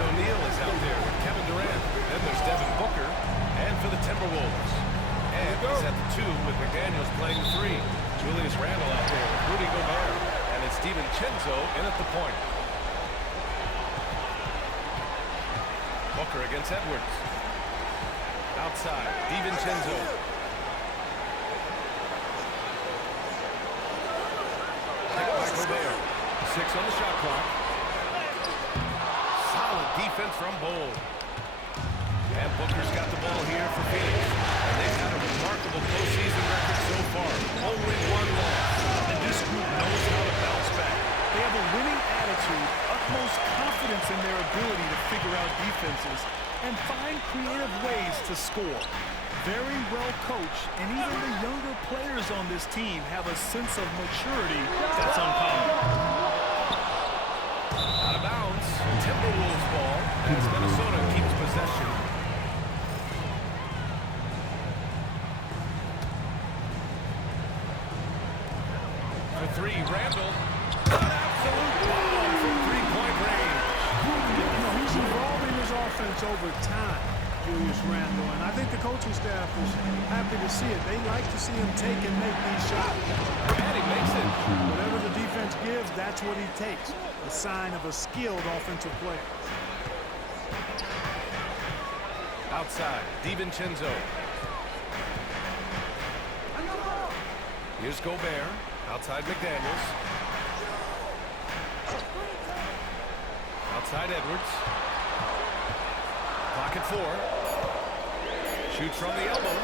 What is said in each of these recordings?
O'Neal is out there with Kevin Durant. Then there's Devin Booker. And for the Timberwolves. And he's at the 2 with McDaniels playing the 3. Julius Randle out there with Rudy Gobert. And it's DiVincenzo in at the point. Booker against Edwards. Outside, DiVincenzo. Picked by Gobert. 6 on the shot clock. Solid defense from Bol. And Booker's got the ball here for Phoenix. And they've had a remarkable postseason record so far. Only 1 loss. And this group knows how to bounce back. They have a winning attitude, utmost confidence in their ability to figure out defenses and find creative ways to score. Very well coached, and even the younger players on this team have a sense of maturity that's uncommon. Out of bounds, Timberwolves ball as Minnesota keeps possession. For 3, Randle. An absolute bomb from 3-point range. He's evolving his offense over time, Julius Randle, and I think the coaching staff is happy to see it. They like to see him take and make these shots. And he makes it. Whatever the defense gives, that's what he takes. A sign of a skilled offensive player. Outside, DiVincenzo. Here's Gobert. Outside McDaniels. Outside Edwards. Clock at 4. Shoots from the elbow.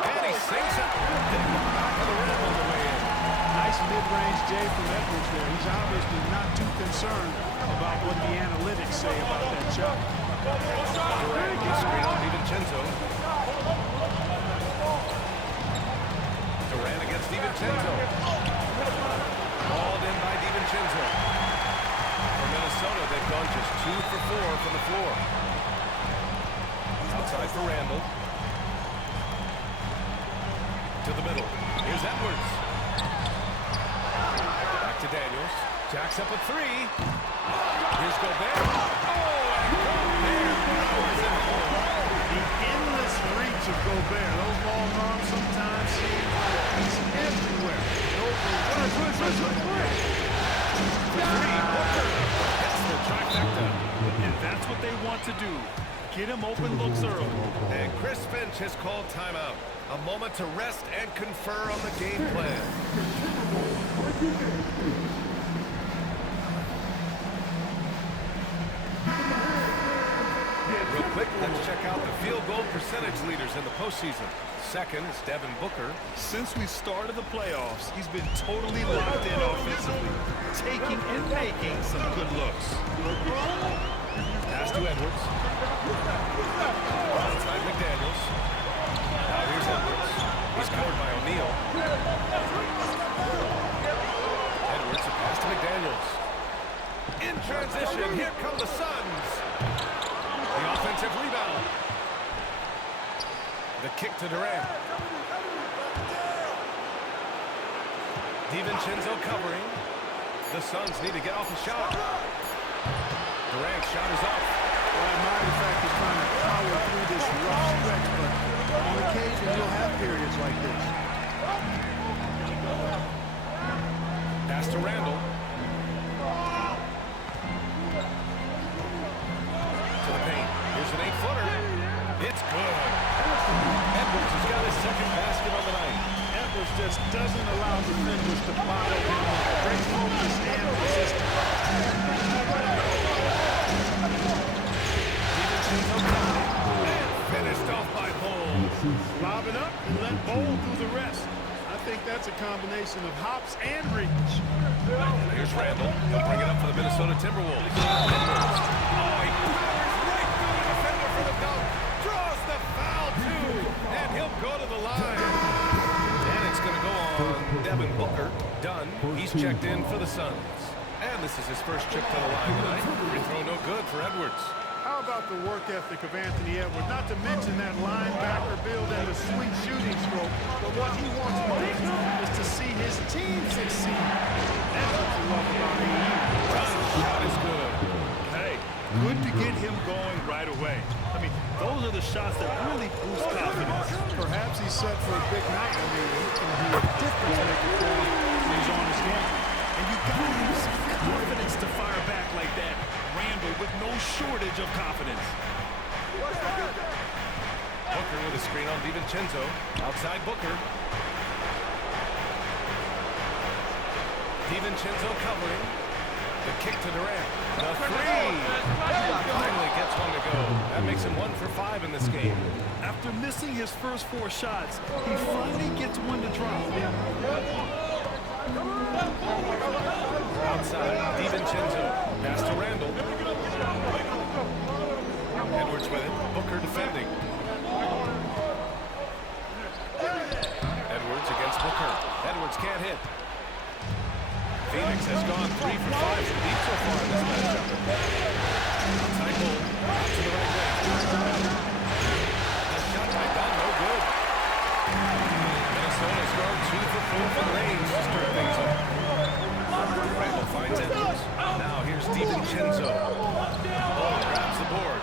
And he sinks it. Back of the rim on the way in. Nice mid-range J from Edwards there. He's obviously not too concerned about what the analytics say about that shot. Durant gets screen on DiVincenzo. Durant against DiVincenzo. Called in by DiVincenzo. For Minnesota, they've gone just 2 for 4 from the floor. Outside for Randle. To the middle. Here's Edwards. Back to Daniels. Jacks up a 3. Here's Gobert. Oh, and Gobert powers it home. The endless reach of Gobert. Those long arms sometimes seem like he's everywhere. That's the trifecta. And that's what they want to do. Get him open looks early. And Chris Finch has called timeout. A moment to rest and confer on the game plan. Real quick, let's check out the field goal percentage leaders in the postseason. Second is Devin Booker. Since we started the playoffs, he's been totally locked in offensively, taking and making some good looks. Pass to Edwards. Outside McDaniels. Now here's Edwards. He's covered by O'Neal. Edwards, a pass to McDaniels. In transition, here come the Suns. The offensive rebound. The kick to Durant. DiVincenzo covering. The Suns need to get off the shot. Durant's shot is off. Well, I admire the fact he's trying to power through this rough stretch, but on occasion you'll have periods like this. Pass to Randle. To the paint. Here's an 8-footer. It's good. Edwards has got his second basket on the night. Edwards just doesn't allow defenders to bottle him up. Great focus and persistence. Finished off by Bol. Lob it up and let Bol do the rest. I think that's a combination of hops and reach. Here's Randle. He'll bring it up for the Minnesota Timberwolves. Edwards. Oh, he powers right through the defender for the dunk. Draws the foul, too. And he'll go to the line. And it's going to go on Devin Booker. Done. He's checked in for the Suns. And this is his first trip to the line tonight. Free throw no good for Edwards. How about the work ethic of Anthony Edwards? Not to mention that linebacker build and the sweet shooting stroke. But what he wants most is to see his team succeed. That's what you love about AU. Shot is good. Hey, good to get shots that really boost confidence. Perhaps he's set for a big night. I mean, he can be a difference maker for him when he's on his game. And you gotta have some confidence to fire back like that. Randle with no shortage of confidence. Booker with a screen on DiVincenzo. Outside Booker. DiVincenzo covering. The kick to Durant. The three. Finally gets one to go. That makes him 1 for 5 in this game. After missing his first 4 shots, he finally gets one to drop. Outside, DiVincenzo. Pass to Randle. Edwards with it. Booker defending. Edwards against Booker. Edwards can't hit. Phoenix has gone 3 for 5 from deep so far in this matchup. Outside goal. Out to the right wing. The shot by Dunn, no good. Minnesota's gone 2 for 4 from range to stir things up. Randle finds Edwards. Now here's DiVincenzo. Oh, grabs the board.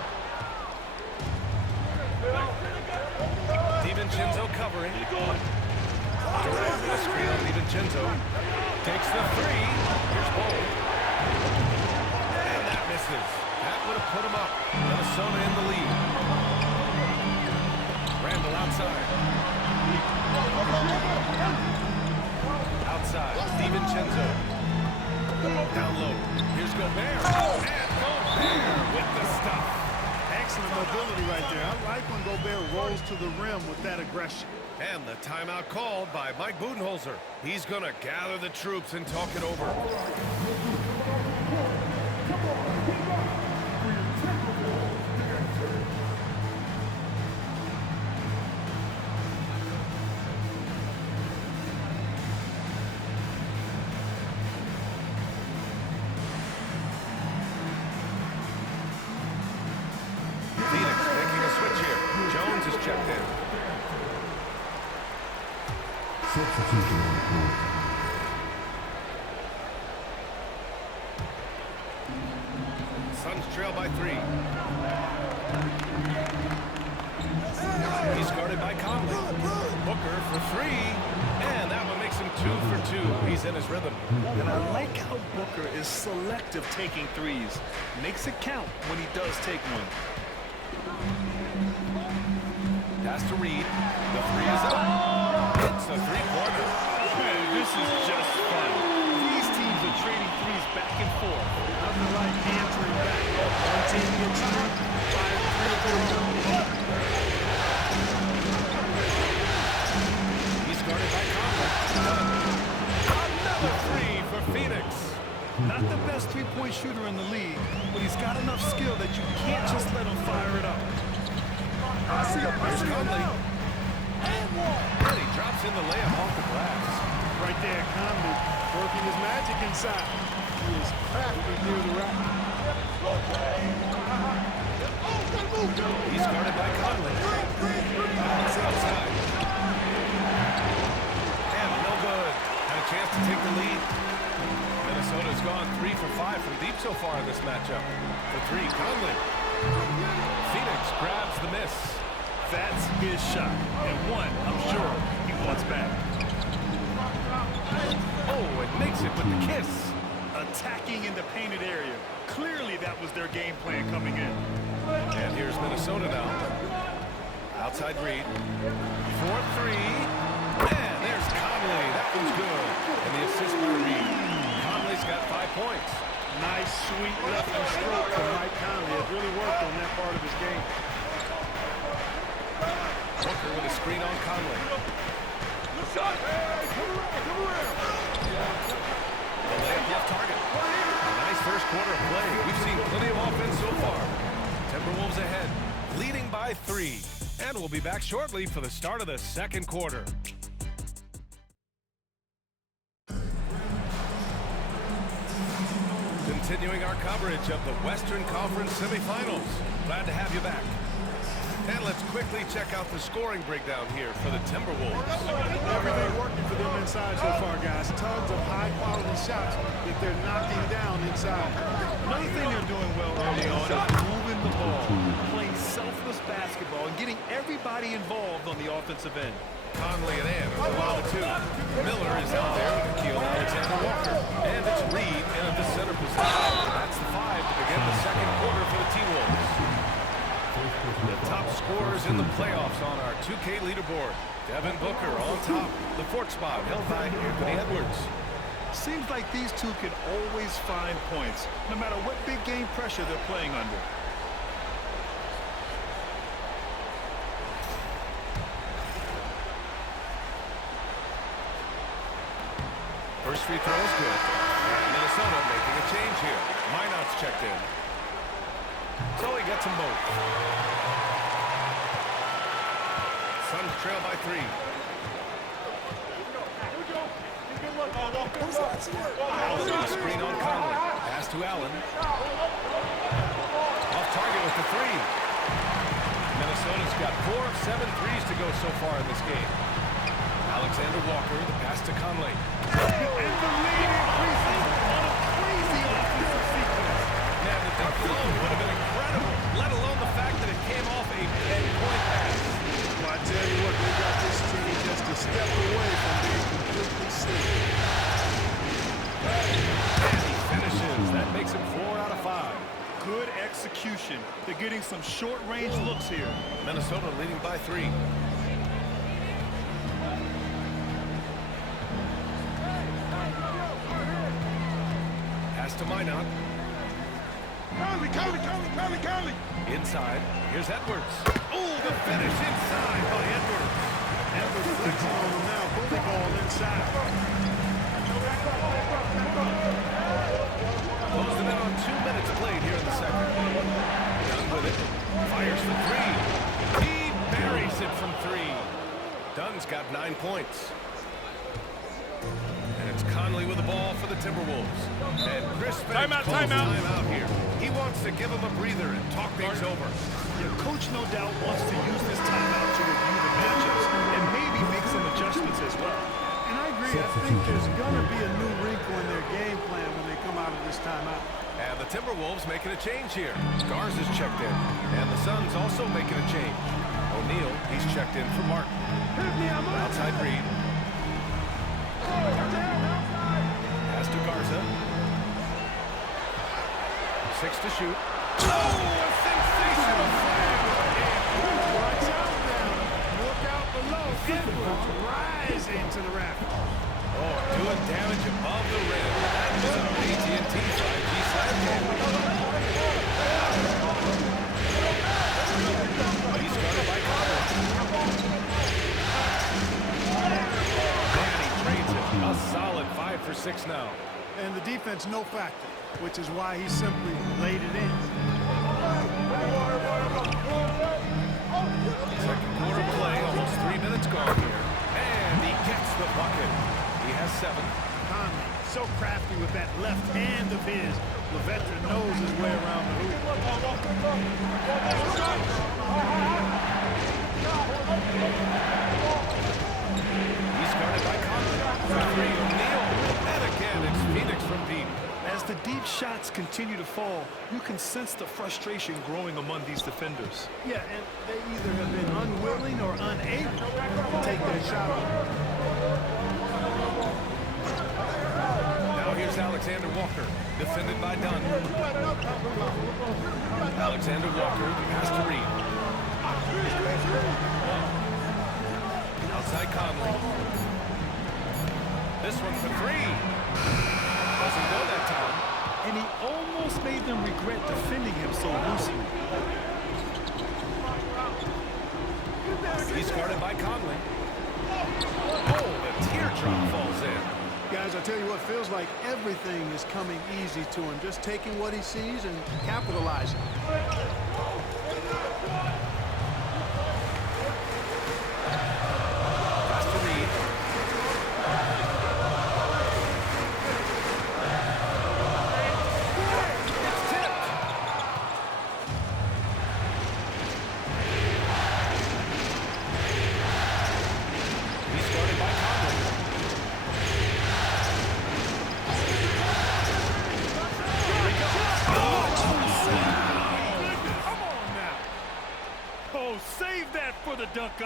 DiVincenzo covering. Durant with a screen on DiVincenzo. Takes the three. Here's Bol. And that misses. That would have put him up. Minnesota in the lead. Randle outside. Outside. DiVincenzo. Down low. Here's Gobert. And Gobert with the stuff. Excellent mobility right there. I like when Gobert rolls to the rim with that aggression. And the timeout called by Mike Budenholzer. He's going to gather the troops and talk it over. Phoenix making a switch here. Jones is checked in. Substitution on the court. Suns trail by 3. He's guarded by Conley. Booker for 3. And that one makes him 2 for 2. He's in his rhythm. And I like how Booker is selective taking threes. Makes it count when he does take one. Pass to Reed. The 3 is up. It's a 3-pointer. Man, this is just fun. These teams are trading threes back and forth. Nothing like answering back. One team gets through, fire 3 of their own. He's guarded by Conley. Another 3 for Phoenix. Not the best three-point shooter in the league, but he's got enough skill that you can't just let him fire it up. Here's Conley. And he drops in the layup off the glass. Right there, Conley working his magic inside. He is practically near the rack. He's guarded by Conley. It's outside. And no good. Had a chance to take the lead. Minnesota's gone 3 for 5 from deep so far in this matchup. For 3, Conley. Phoenix grabs the miss. That's his shot, and one I'm sure he wants back. Oh, it makes it with the kiss. Attacking in the painted area. Clearly that was their game plan coming in. And here's Minnesota now. Outside Reed. 4-3. And there's Conley. That one's good. And the assist by Reed. Conley's got 5 points. Nice, sweet left stroke from Mike Conley. It really worked on that part of his game. Booker with a screen on Conley. The layup left target. A nice first quarter of play. We've seen plenty of offense so far. Timberwolves ahead, leading by 3. And we'll be back shortly for the start of the second quarter. Continuing our coverage of the Western Conference semifinals. Glad to have you back. And let's quickly check out the scoring breakdown here for the Timberwolves. Everything working for them inside so far, guys. Tons of high-quality shots that they're knocking down inside. Another thing they're doing well early on is moving the ball, playing selfless basketball, and getting everybody involved on the offensive end. Conley and Ann are the one of the two. Miller is out there with Nikhil Alexander-Walker. And it's Reed in the center position. That's the 5 to begin the second quarter for the T-Wolves. The top scorers in the playoffs on our 2K leaderboard. Devin Booker on top. The 4th spot held by Anthony Edwards. Seems like these two can always find points, no matter what big game pressure they're playing under. First free throw is good. And Minnesota making a change here. Minot's checked in. So he gets them both. Suns trail by 3. Allen on the screen on Conley. Pass to Allen. Off target with the 3. Minnesota's got 4 of 7 threes to go so far in this game. Alexander-Walker, the pass to Conley. And the lead increases on a crazy offensive sequence. Man, the dunk alone would have been incredible, let alone the fact that it came off a 10-point pass. Well, I tell you what, they got this team just a step away from being completely safe. And he finishes. That makes him 4 out of 5. Good execution. They're getting some short-range looks here. Minnesota leading by 3. Pass to Minot. Conley! Inside. Here's Edwards. Oh, the finish inside by Edwards. Edwards flexing on him now. Bully ball inside. Closing in on 2 minutes played here in the second. Dunn with it. Fires for 3. He buries it from 3. Dunn's got 9 points. And it's Conley with the ball for the Timberwolves. And Chris Finch calls timeout here. He wants to give him a breather and talk things over. Your coach no doubt wants to use this timeout to review the matchups and maybe make some adjustments as well. And I agree. I think there's going to be a new wrinkle in their game plan when they come out of this timeout. And the Timberwolves making a change here. Garza's checked in. And the Suns also making a change. O'Neal, he's checked in for Martin. Outside Reed. Pass to Garza. 6 to shoot. Oh, a sensational slam! Watch out now. Look out below. Edwards rising to the raft. Oh, doing damage above the rim. That is an AT&T 5G slam game. He's guarded by Conley. And he trades it. A solid 5 for 6 now. And the defense no factor, which is why he simply laid it in. Second quarter play, almost 3 minutes gone here. And he gets the bucket. He has 7. Conley, so crafty with that left hand of his. The veteran knows his way around the hoop. He's guarded by Conley. For 3, O'Neal. And again, it's Phoenix from deep. As the deep shots continue to fall, you can sense the frustration growing among these defenders. Yeah, and they either have been unwilling or unable to take that shot off. Now here's Alexander-Walker, defended by Dunn. Alexander-Walker, pass to Reed. Outside Conley. This one for 3. Doesn't go that time. And he almost made them regret defending him so loosely. He's guarded by Conley. Oh, the teardrop falls in. Guys, I tell you what, feels like everything is coming easy to him. Just taking what he sees and capitalizing. Pass to Reed. It's tipped. He's guarded by Conley.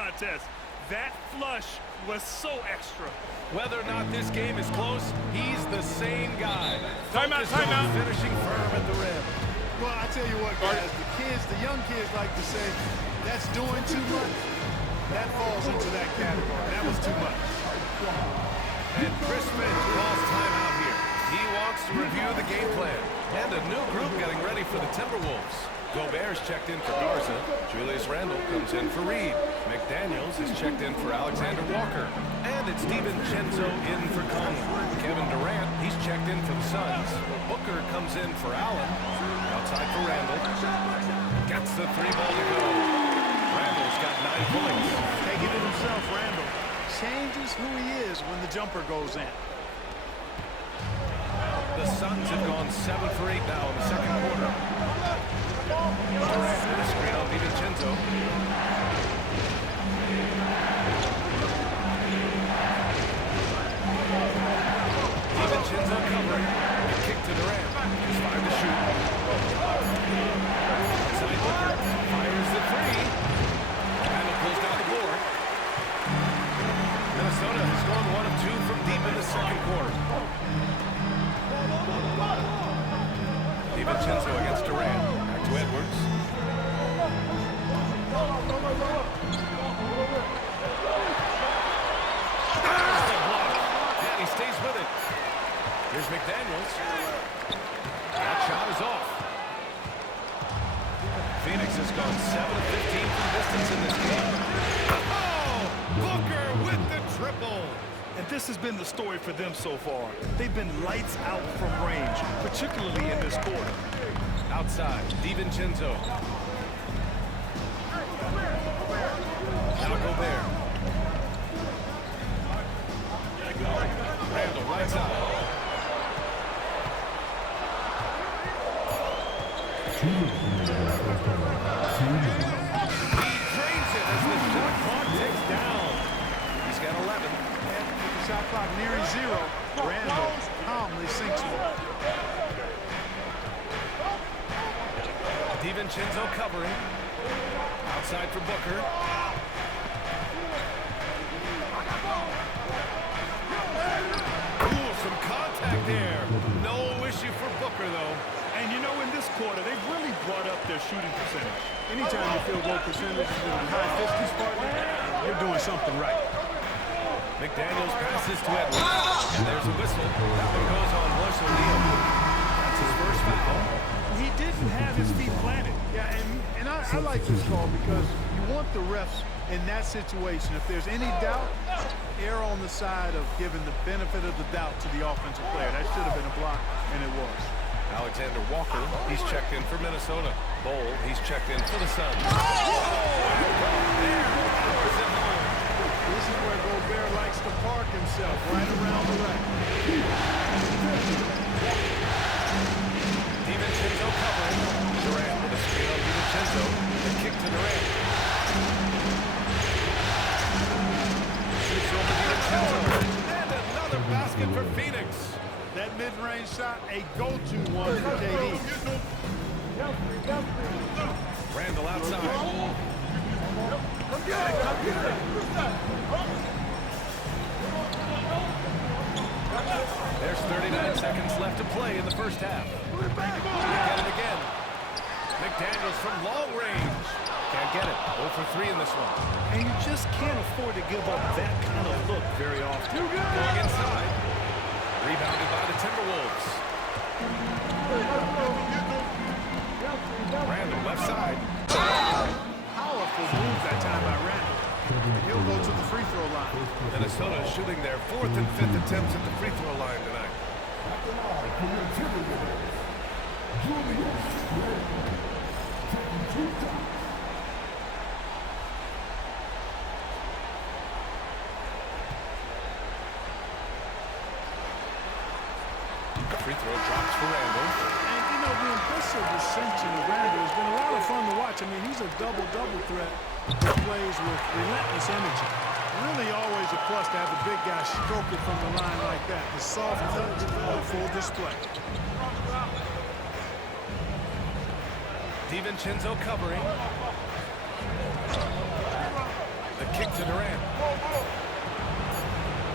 contest. That flush was so extra. Whether or not this game is close, he's the same guy. Timeout, timeout. Finishing firm at the rim. Well, I tell you what, guys, the young kids like to say, that's doing too much. That falls into that category. That was too much. And Chris Finch calls timeout here. He wants to review the game plan. And a new group getting ready for the Timberwolves. Gobert's checked in for Garza. Julius Randle comes in for Reed. McDaniels is checked in for Alexander Walker. And it's DiVincenzo in for Conley. Kevin Durant, he's checked in for the Suns. Booker comes in for Allen. Outside for Randle. Gets the three ball to go. Randle's got 9 points. Taking it himself, Randle. Changes who he is when the jumper goes in. The Suns have gone 7 for 8 now in the second quarter. Durant with a screen on DiVincenzo. DiVincenzo covering. A kick to Durant. He's 5 to shoot. Inside Booker. Fires the three. Randle pulls down the board. Minnesota has gone 1 of 2 from deep in the second quarter. DiVincenzo against Durant. Back to Edwards. There's the block. And he stays with it. Here's McDaniels. That shot is off. Phoenix has gone 7 of 15 from distance in this game. Oh! Booker with the triple. And this has been the story for them so far. They've been lights out from range, particularly in this quarter. Outside, DiVincenzo. Now Gobert. Randle right side. He drains it as the shot clock ticks down. He's got 11. Shot clock nearing 0. Randle calmly sinks one. DiVincenzo covering. Outside for Booker. Ooh, some contact there. No issue for Booker, though. And you know, in this quarter, they've really brought up their shooting percentage. Anytime your field goal percentage is in the high 50s, partner, you're doing something right. McDaniels passes to Edwards. And there's a whistle. That one goes on Royce O'Neal. That's his first foul. He didn't have his feet planted. Yeah, and I like this call because you want the refs in that situation. If there's any doubt, err on the side of giving the benefit of the doubt to the offensive player. That should have been a block, and it was. Alexander Walker, he's checked in for Minnesota. Bol, he's checked in for the Suns. This is where Gobert likes to park himself, right around the rack. DiVincenzo covering. Durant with a screen on DiVincenzo. The kick to Durant. Shoots over DiVincenzo. And another basket for Phoenix. That mid-range shot, a go-to one for KD. Randle outside. There's 39 seconds left to play in the first half. We get it again. McDaniels from long range. Can't get it. 0 for 3 in this one. And you just can't afford to give up that kind of look very often. Going inside. Rebounded by the Timberwolves. Randle left side. Powerful move that time by Randle. And he'll go to the free throw line. Minnesota shooting their 4th and 5th attempts at the free throw line tonight. Free throw drops for Randle. And, you know, the impressive ascension of Randle has been a lot of fun to watch. I mean, he's a double-double threat that plays with relentless energy. Really always a plus to have a big guy stroke it from the line like that. The soft touch on full display. DiVincenzo covering. The kick to Durant.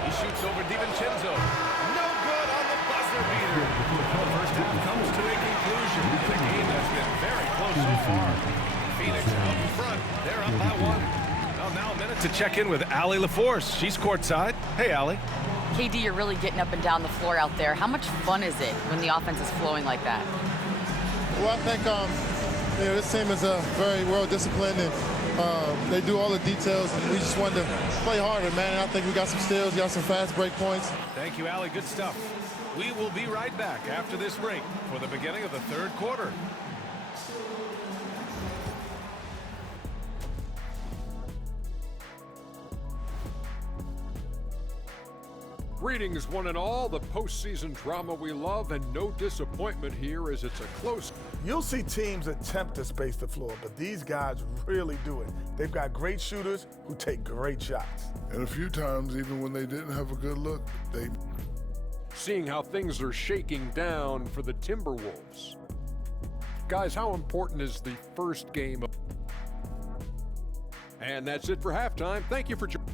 He shoots over DiVincenzo. No good on the buzzer beater. The first half comes to a conclusion in a game that's been very close so far. Phoenix out in front. They're up by 1. Well, now a minute to check in with Allie LaForce. She's courtside. Hey, Allie. KD, you're really getting up and down the floor out there. How much fun is it when the offense is flowing like that? Well, I think this team is very well disciplined, and they do all the details. And we just wanted to play harder, man. And I think we got some steals, got some fast break points. Thank you, Allie. Good stuff. We will be right back after this break for the beginning of the third quarter. Greetings, one and all. The postseason drama we love, and no disappointment here as it's a close. You'll see teams attempt to space the floor, but these guys really do it. They've got great shooters who take great shots. And a few times, even when they didn't have a good look, they... Seeing how things are shaking down for the Timberwolves. Guys, how important is the first game? And that's it for halftime. Thank you for joining.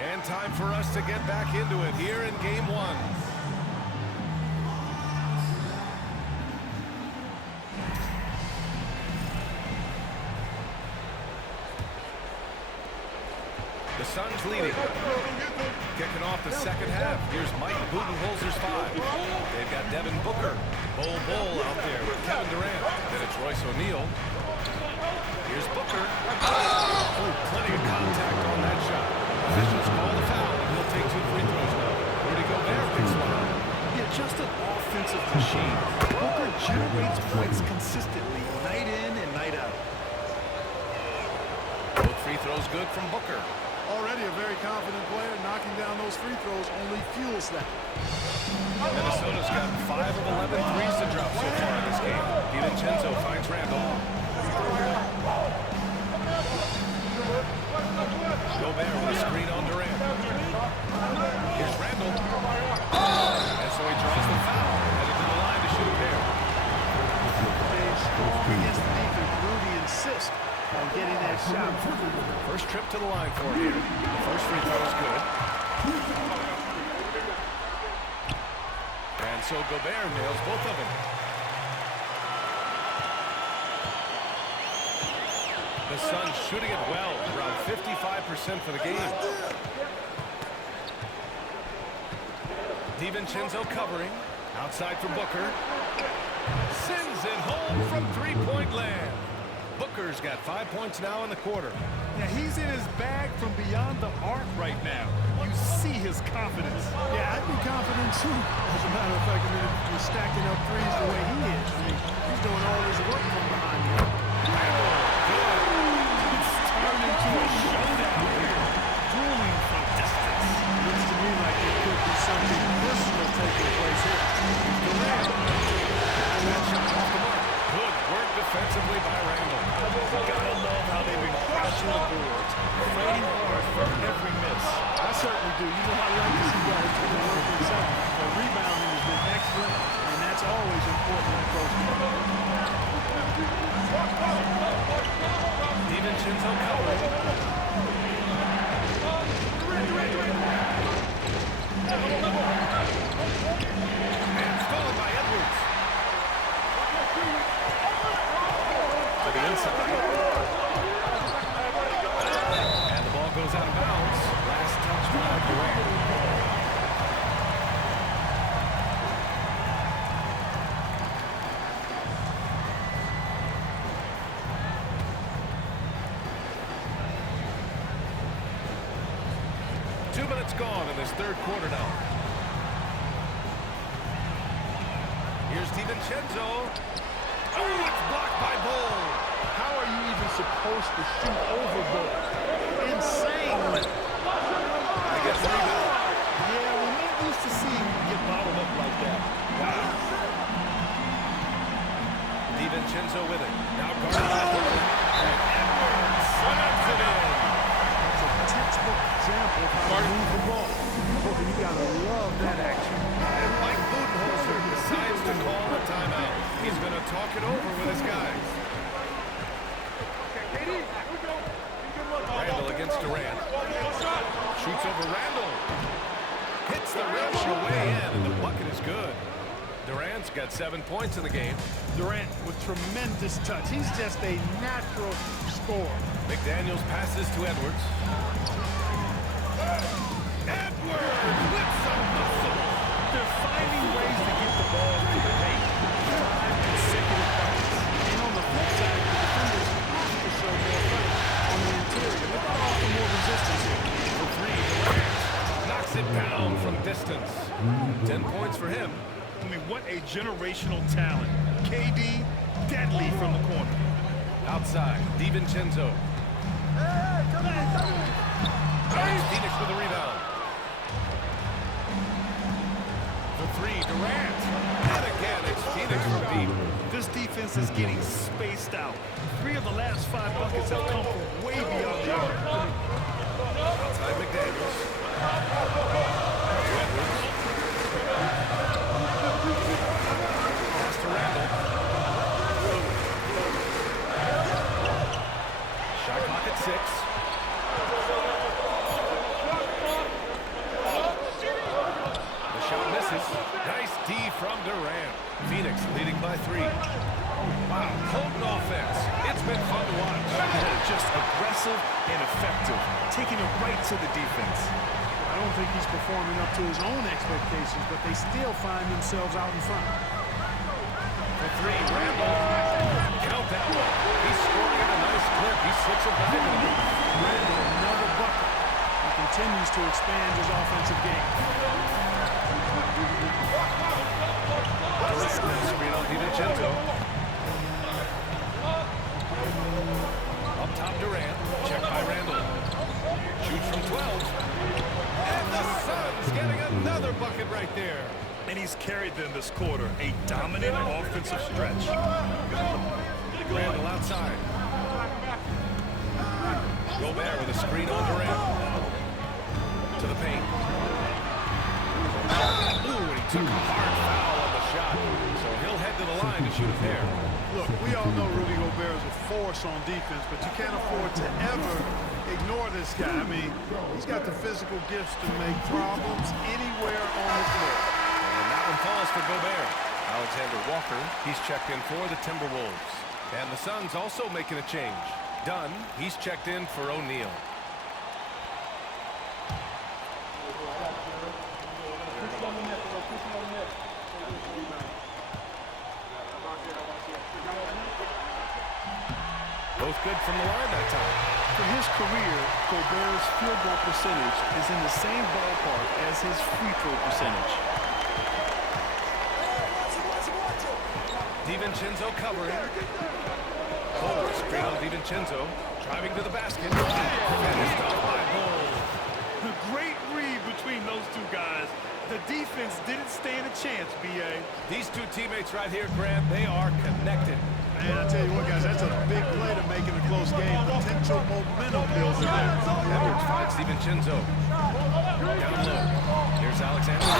And time for us to get back into it here in game 1. The Suns leading. Kicking off the second half. Here's Mike Budenholzer's 5. They've got Devin Booker. Bull out there with Kevin Durant. Then it's Royce O'Neal. Here's Booker. Oh, plenty of contact on that shot. Officials call the foul, and he'll take 2 free throws now. Rudy Gobert picks one up. Yeah, just an offensive machine. Booker generates points consistently, night in and night out. Both free throws good from Booker. Already a very confident player. Knocking down those free throws only fuels that. Minnesota's got 5 of 11 threes to drop so far in this game. DiVincenzo finds Randall. Gobert with a screen on Durant. Here's Randall. And so he draws the foul. Headed to the line to shoot a pair. Against the defense, Rudy insists on getting that shot. First trip to the line for him. The first free throw is good. And so Gobert nails both of them. The Suns shooting it well, around 55% for the game. DiVincenzo covering, outside for Booker. Sends it home from three-point land. Booker's got 5 points now in the quarter. Yeah, he's in his bag from beyond the arc right now. You see his confidence. Yeah, I'd be confident too. As a matter of fact, I mean, if you're stacking up threes the way he is, I mean, he's doing all his work from behind you. It's turned into a showdown here. Dueling from distance. Looks to me like there could be something personal taking place here. That shot off the mark. Good work defensively by Randall. Gotta love how they've been crushing the boards, fighting hard for every miss. I certainly do. You know, I like to see guys do the work themselves. The rebounding has been excellent, and that's always important in close games. DiVincenzo covering. And stolen by Edwards. To the inside. And the ball goes out of bounds. Last touch by Durant. Gone in this third quarter now. Here's DiVincenzo. Oh, it's blocked by Bull. How are you even supposed to shoot over Bull? Insanely. I guess rebound. Yeah, we're not used to seeing him get bottled up like that. Wow. DiVincenzo with it. Now guarded by Bull. And Edwards slams it in. That's a textbook example of how to move the ball. Booker, you gotta love that action. got 7 points in the game. Durant with tremendous touch. He's just a natural scorer. McDaniels passes to Edwards. Edwards with some muscle. They're finding ways to get the ball to the paint. 5 consecutive buckets. And on the flip side, the defenders have to show more fight on the interior. They've got to offer more resistance here. For three, Durant knocks it down from distance. 10 points for him. I mean, what a generational talent. KD, deadly from the corner. Outside, DiVincenzo. Phoenix with the rebound. For three, Durant. And again, it's Phoenix from deep. This defense is getting spaced out. 3 of the last 5 buckets have come from way beyond the arc. Outside McDaniels. Edwards. Pass to Randall. Shot clock at 6. The shot misses. Nice D from Durant. Phoenix leading by 3. Wow, potent offense. It's been fun to watch. Just aggressive and effective, taking it right to the defense. I don't think he's performing up to his own expectations, but they still find themselves out in front. For 3, Randall. Count that one. He's scoring at a nice clip. He slips it back into the Randall, another bucket. He continues to expand his offensive game. Screen on DiVincenzo. Up top, Durant. Checked by Randall. Shoots from 12. And the Suns getting another bucket right there. And he's carried them this quarter. A dominant offensive stretch. Randall outside. Gobert with a screen on Durant. To the paint. Ooh, and he took a hard foul on the shot. So he'll head to the line to shoot a pair. Look, we all know Rudy Gobert is a force on defense, but you can't afford to ever ignore this guy. I mean, he's got the physical gifts to make problems anywhere on the floor. And that one falls for Gobert. Alexander Walker, he's checked in for the Timberwolves. And the Suns also making a change. Dunn, he's checked in for O'Neal. Both good from the line that time. For his career, Gobert's field goal percentage is in the same ballpark as his free throw percentage. DiVincenzo covering. Cole, screen on DiVincenzo. Driving to the basket. Finished off by Cole. A great read between those two guys. The defense didn't stand a chance, B.A. These two teammates right here, Grant, they are connected. And I tell you what, guys, that's a big play to make in a close game. Potential momentum builder there. Edwards finds DiVincenzo. Down low. Here's Alexander. The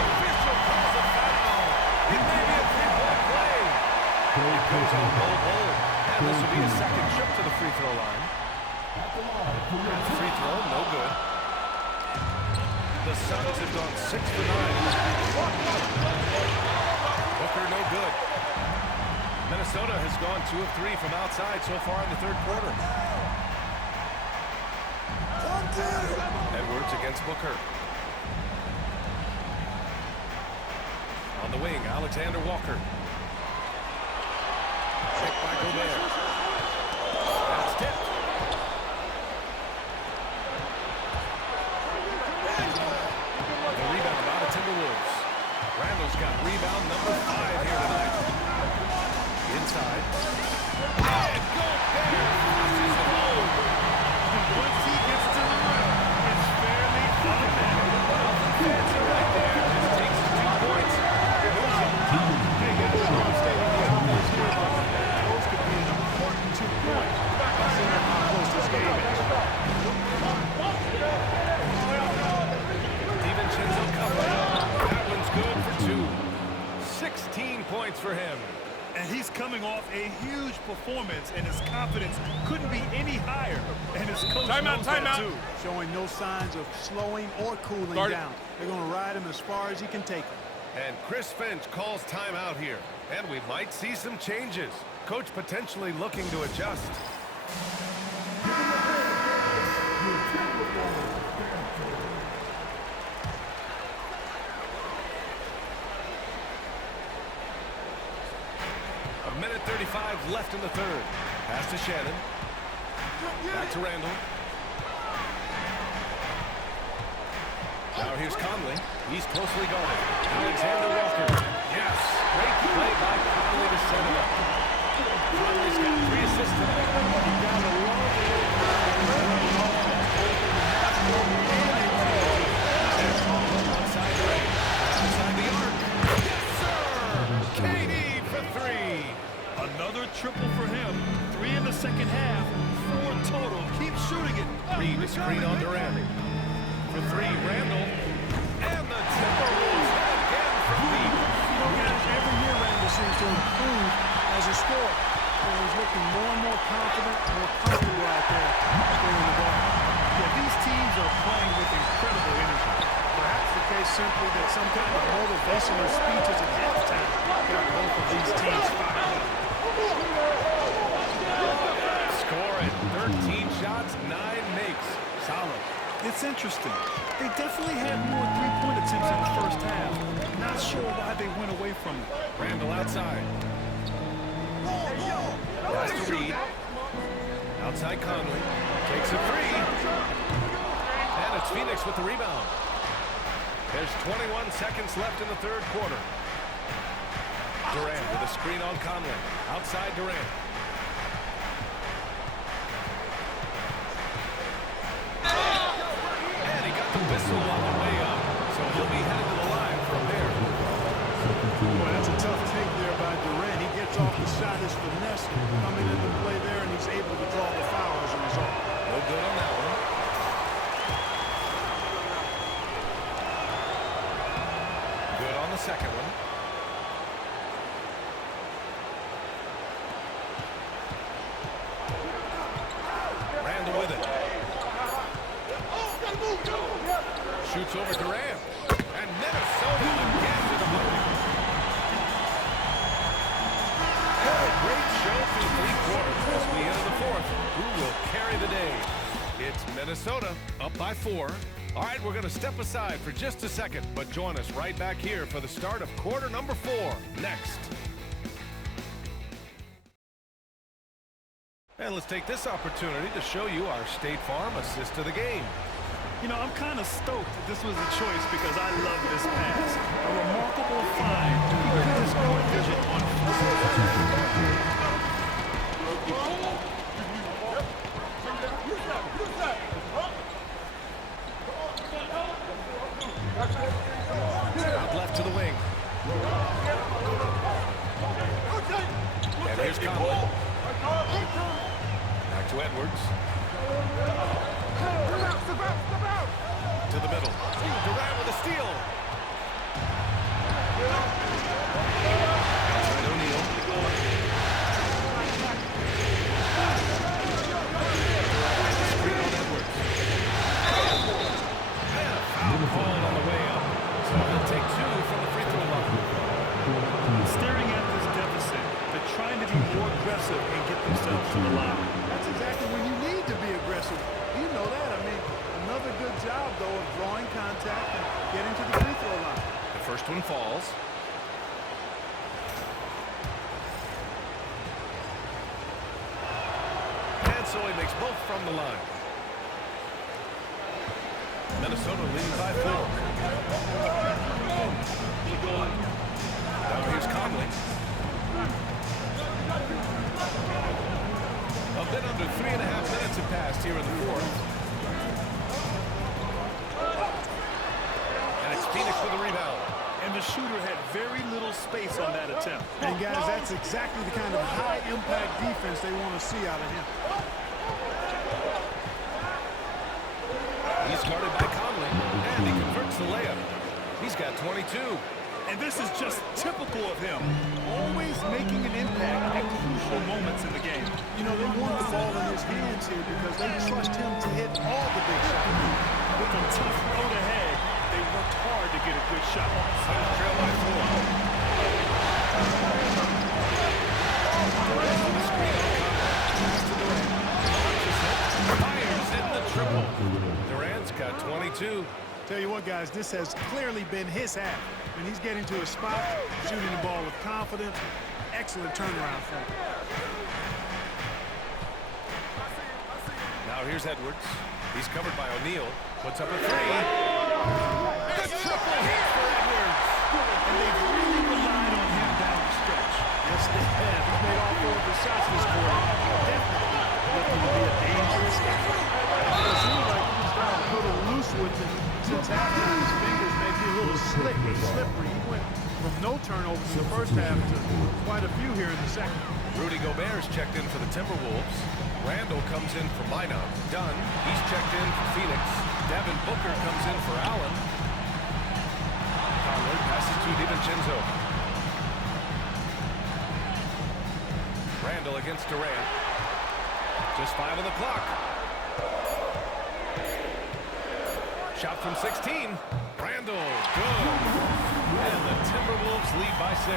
official calls a foul. It may be a three-point play. It goes on Bol. And this will be a second trip to the free throw line. Free throw, no good. The Suns have gone 6 for 9. Booker, no good. Minnesota has gone 2 of 3 from outside so far in the third quarter. Edwards against Booker. On the wing, Alexander Walker. Checked by Gobert. That's tipped. The rebound out of Timberwolves. Randall's got rebound number 5 here tonight. Inside. And Gobert passes the ball. Once he gets to the rim, it's fairly automatic. Nothing fancy right there. Just takes 2 points. Moves it. Those could be an important 2 points, considering how close this game is. DiVincenzo covering. That one's good for 2. 16 points for him. And he's coming off a huge performance, and his confidence couldn't be any higher. And his coach knows that too. Showing no signs of slowing or cooling down. They're going to ride him as far as he can take him. And Chris Finch calls timeout here. And we might see some changes. Coach potentially looking to adjust. A minute 35 left in the third. Pass to Shannon. Back to Randall. Now here's Conley. He's closely guarded. Alexander Walker. Yes. Great play by Conley to set it up. Conley's got 3 assists tonight. You gotta love the way outside the ring. Outside the arc. Yes, sir! KD for 3. Another triple for him. 3 in the second half. 4 total. Keep shooting it. Reed a screen on Durant. For 3, Randall. And the Timberwolves hit again from deep. You know, guys, every year Randall seems to improve as a scorer. And he's looking more and more confident, more comfortable out there scoring the ball. Yeah, these teams are playing with incredible energy. Perhaps the case simply that some kind of motivational speeches at halftime got both of these teams fired up. Scoring 13 shots, 9 makes. Solid. It's interesting. They definitely had more three-point attempts in the first half. Not sure why they went away from it. Randall outside. Pass to Reed. Outside Conley. Takes a 3. And it's Phoenix with the rebound. There's 21 seconds left in the third quarter. Durant with a screen on Conley. Outside Durant. And he got the whistle on the way up. So he'll be headed to the line from there. Boy, that's a tough take there by Durant. He gets off the shot, his finesse coming into play there, and he's able to draw the foul as a result. No good on that one. Good on the second one. Randall with it. Shoots over Durant. And Minnesota again to the bucket. Great show through 3 quarters as we enter the fourth. Who will carry the day? It's Minnesota up by 4. All right, we're going to step aside for just a second, but join us right back here for the start of quarter number 4 next. And let's take this opportunity to show you our State Farm assist to the game. You know, I'm kind of stoked that this was a choice because I love this pass. A remarkable find. He put his own vision on Out left to the wing. And here's Conley. Back to Edwards. To the middle. Durant with a steal. Outside O'Neal. Screen on Edwards. And a foul called on the way up. So he'll take 2 from the free throw line. staring at this deficit. They're trying to be more aggressive and get themselves to the line. That's exactly when you need to be aggressive. You know that. I mean, another good job, though, of drawing contact and getting to the free throw line. The first one falls. And so he makes both from the line. Minnesota leading by 4. Now here's Conley. A bit under 3.5 minutes have passed here in the fourth. And it's Phoenix with the rebound. And the shooter had very little space on that attempt. And, guys, that's exactly the kind of high-impact defense they want to see out of him. He's guarded by Conley, and he converts the layup. He's got 22. And this is just typical of him. Always making an impact at crucial moments in the game. You know, they want the ball in his hands here because they trust him to hit all the big shots. With a tough road ahead, They worked hard to get a good shot. Suns trail by 4. Durant on the screen on Conley. Pass to Durant. Launches it. Fires in the triple. Durant's got 22. Tell you what, guys, this has clearly been his half. And he's getting to his spot, shooting the ball with confidence. Excellent turnaround for him. Now here's Edwards. He's covered by O'Neal. Puts up a 3. The triple hit for Edwards. And they've really relied on him down the stretch. Yes, they have. He's made all 4 of the shots this quarter. Definitely looking to be a dangerous guy. It seems like he's gotten a little loose with it since halftime. His fingers may be a little slippery. He went from no turnovers in the first half to quite a few here in the second. Rudy Gobert's checked in for the Timberwolves. Randall comes in for Minot. Dunn, he's checked in for Phoenix. Devin Booker comes in for Allen. Conley passes to DiVincenzo. Randall against Durant. Just 5 on the clock. Shot from 16. Randall, good. And the Timberwolves lead by 6.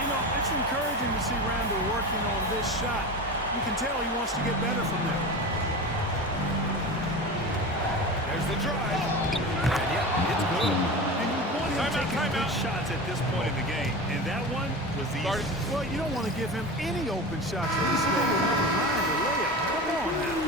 You know, it's encouraging to see Randall working on this shot. You can tell he wants to get better from there. There's the drive. And yeah, it's good. And you want him taking good shots at this point in the game. And that one was easy. Well, you don't want to give him any open shots. This guy will never mind a layup. Come on now.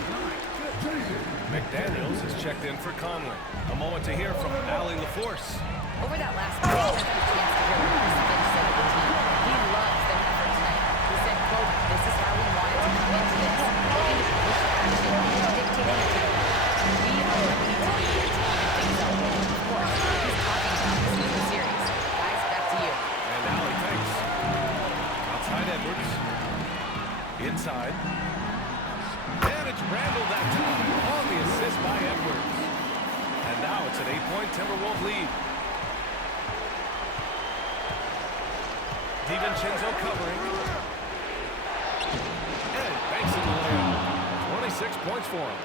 McDaniels is checked in for Conley. A moment to hear from Allie LaForce. Over that last match, I got a chance to hear what Chris Finch said to the team. He loves their effort tonight. He said, quote, "This is how we wanted to come into this. Looking to push action, dictating the tempo. We are where we need to be to keep things up." Of course, he's talking about this is the series. Guys, back to you. And Allie, thanks. Outside Edwards. Inside. And it's Randall that time on the assist by Edwards. And now it's an 8-point Timberwolves lead. DiVincenzo covering. And banks in the layup. 26 points for him.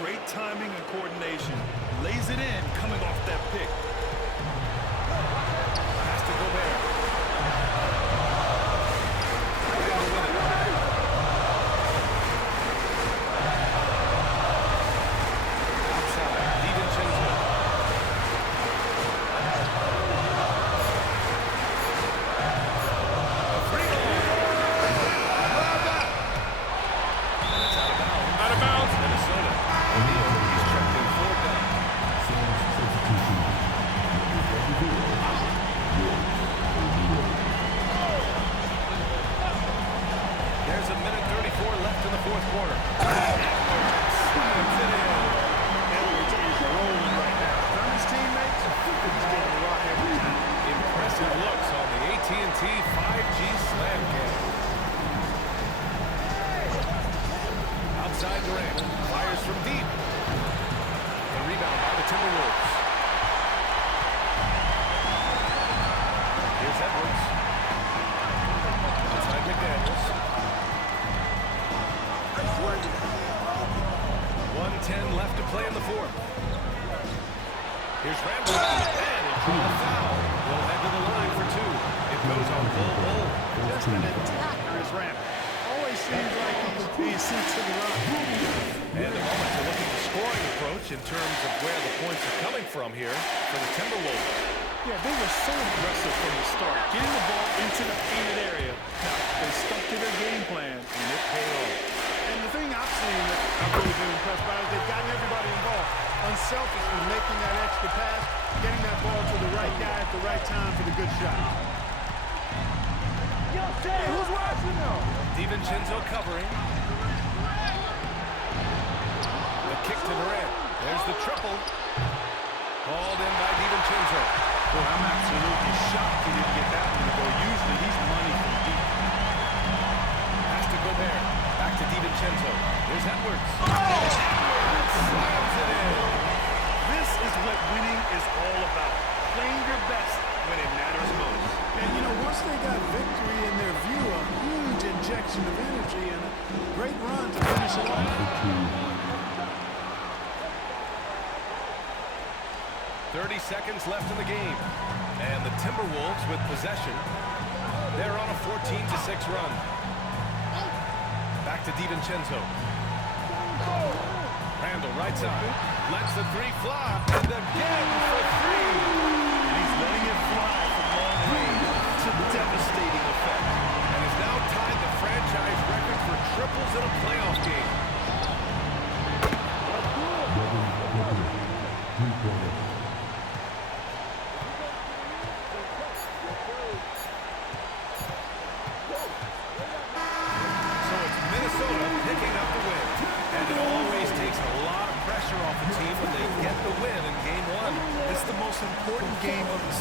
Great timing and coordination. Lays it in coming off that pick. Pass to Gobert. Randall with it. Outside, DiVincenzo. Out of bounds, Minnesota. O'Neal, he's checked in for Dunn. There's a minute 34 left in the fourth quarter. Slams it in. Edwards is rolling right now. From his teammates, he's getting a rock every time. Impressive looks on the AT&T 5G Slam Cam. Outside Durant, fires from deep. The rebound by the Timberwolves. Here's Edwards. Outside McDaniels. 1:10 left to play in the fourth. Here's Randall, and he draws a foul. Will head to the line for 2. It goes on full hold. Just an attacker is Randall. Always seems like he's being sent to the line. And a moment to look at the scoring approach in terms of where the points are coming from here for the Timberwolves. Yeah, they were so aggressive from the start, getting the ball into the painted area. They stuck to their game plan, and it paid off. And the thing I've seen that I've really been impressed by is they've gotten everybody involved. Unselfishly making that extra pass, getting that ball to the right guy at the right time for the good shot. Yo, Jay, who's watching now? DiVincenzo covering. The kick to Durant. There's the triple. Called in by DiVincenzo. Boy, I'm absolutely shocked he didn't get that one to go. Usually he's money from deep. Pass to Gobert. Back to DiVincenzo. Here's Edwards. Edwards slams it in. This is what winning is all about. Playing your best when it matters most. And, you know, once they got victory in their view, a huge injection of energy and a great run to finish it off. 30 seconds left in the game. And the Timberwolves with possession. They're on a 14-6 run. Back to DiVincenzo. Randall, right side. Lets the three fly. And again for three. He's letting it fly from long range. It's a devastating effect. And has now tied the franchise record for triples in a playoff game. So it's Minnesota picking up the win. And it always takes a lot of pressure off a team when they get the win in game one. It's the most important game of the season.